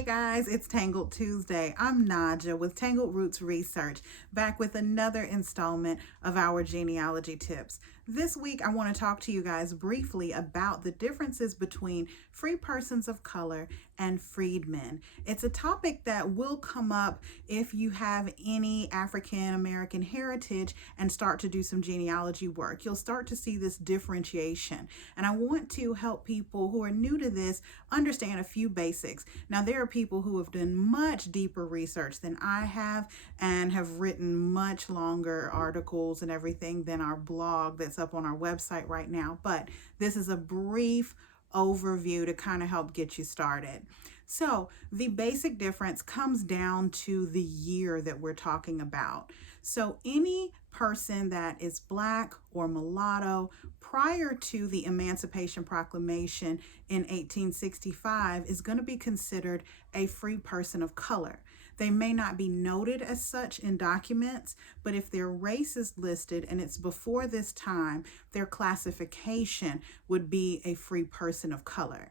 Hey guys, it's Tangled Tuesday. I'm Naja with Tangled Roots Research, back with another installment of our genealogy tips. This week, I want to talk to you guys briefly about the differences between free persons of color and freedmen. It's a topic that will come up if you have any African American heritage and start to do some genealogy work. You'll start to see this differentiation. And I want to help people who are new to this understand a few basics. Now, there are people who have done much deeper research than I have and have written much longer articles and everything than our blog that's up on our website right now. But this is a brief overview to kind of help get you started. So, the basic difference comes down to the year that we're talking about. So, any person that is Black or mulatto prior to the Emancipation Proclamation in 1865 is going to be considered a free person of color. They may not be noted as such in documents, but if their race is listed and it's before this time, their classification would be a free person of color.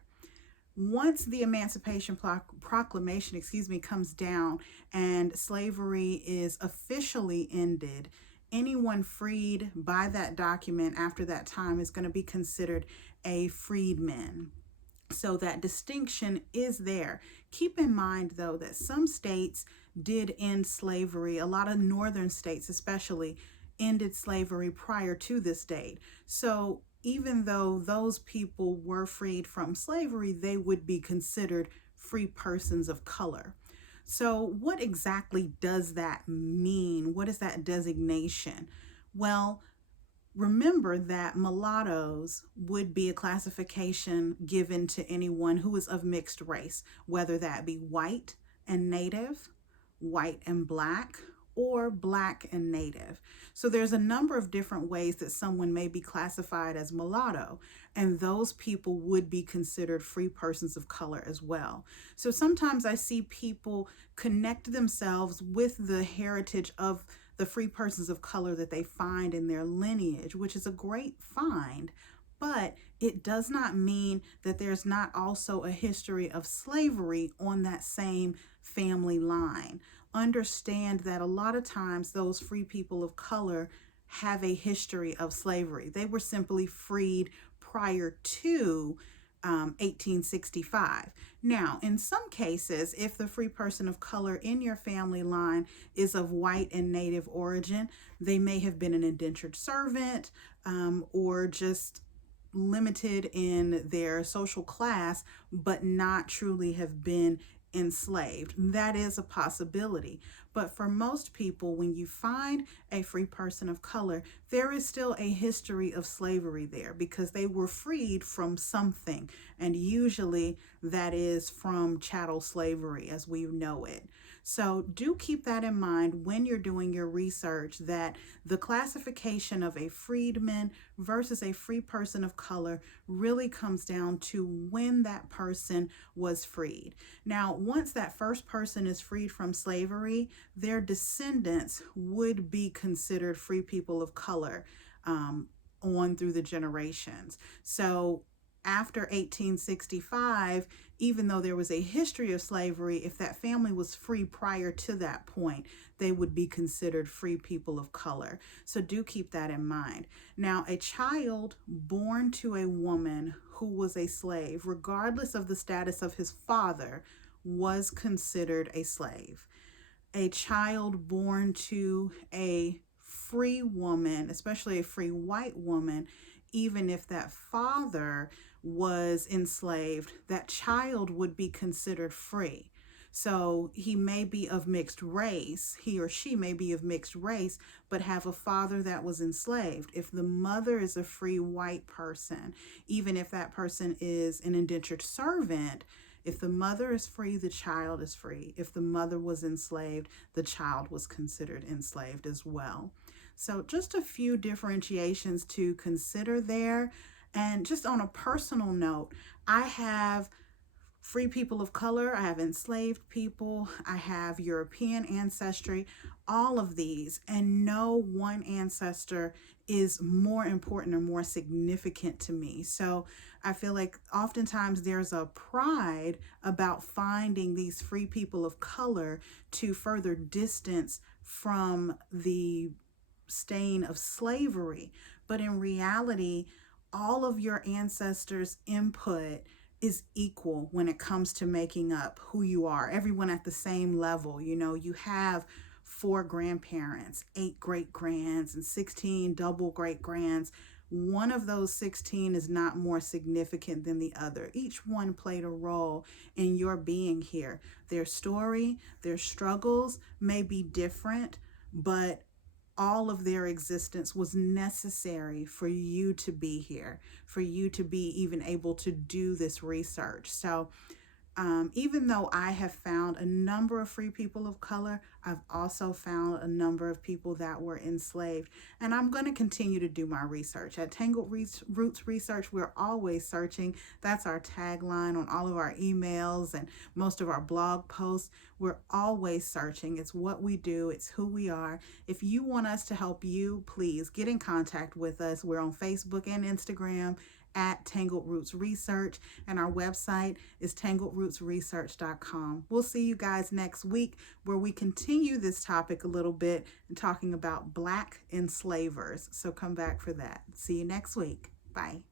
Once the Emancipation Proclamation, comes down and slavery is officially ended, anyone freed by that document after that time is going to be considered a freedman. So that distinction is there. Keep in mind, though, that some states did end slavery. A lot of northern states, especially, ended slavery prior to this date. So even though those people were freed from slavery, they would be considered free persons of color. So what exactly does that mean? What is that designation? Well, remember that mulattoes would be a classification given to anyone who is of mixed race, whether that be white and native, white and black, or black and native. So there's a number of different ways that someone may be classified as mulatto, and those people would be considered free persons of color as well. So sometimes I see people connect themselves with the heritage of the free persons of color that they find in their lineage, which is a great find, but it does not mean that there's not also a history of slavery on that same family line. Understand that a lot of times those free people of color have a history of slavery. They were simply freed prior to 1865. Now, in some cases, if the free person of color in your family line is of white and native origin, they may have been an indentured servant or just limited in their social class, but not truly have been enslaved. That is a possibility. But for most people, when you find a free person of color, there is still a history of slavery there because they were freed from something. And usually that is from chattel slavery as we know it. So do keep that in mind when you're doing your research, that the classification of a freedman versus a free person of color really comes down to when that person was freed. Now, once that first person is freed from slavery, their descendants would be considered free people of color on through the generations. So after 1865, even though there was a history of slavery, if that family was free prior to that point, they would be considered free people of color. So do keep that in mind. Now, a child born to a woman who was a slave, regardless of the status of his father, was considered a slave. A child born to a free woman, especially a free white woman, even if that father was enslaved, that child would be considered free. So he may be of mixed race, he or she may be of mixed race, but have a father that was enslaved. If the mother is a free white person, even if that person is an indentured servant, if the mother is free, the child is free. If the mother was enslaved, the child was considered enslaved as well. So just a few differentiations to consider there. And just on a personal note, I have free people of color, I have enslaved people, I have European ancestry, all of these, and no one ancestor is more important or more significant to me. So I feel like oftentimes there's a pride about finding these free people of color to further distance from the stain of slavery. But in reality, all of your ancestors' input is equal when it comes to making up who you are. Everyone at the same level. You know, you have 4 grandparents, 8 great grands, and 16 double great grands. One of those 16 is not more significant than the other. Each one played a role in your being here. Their story, their struggles may be different, but all of their existence was necessary for you to be here, for you to be even able to do this research. So even though I have found a number of free people of color, I've also found a number of people that were enslaved. And I'm going to continue to do my research. At Tangled Roots Research, we're always searching. That's our tagline on all of our emails and most of our blog posts. We're always searching. It's what we do, it's who we are. If you want us to help you, please get in contact with us. We're on Facebook and Instagram at Tangled Roots Research, and our website is tangledrootsresearch.com. We'll see you guys next week where we continue this topic a little bit and talking about Black enslavers. So come back for that. See you next week. Bye.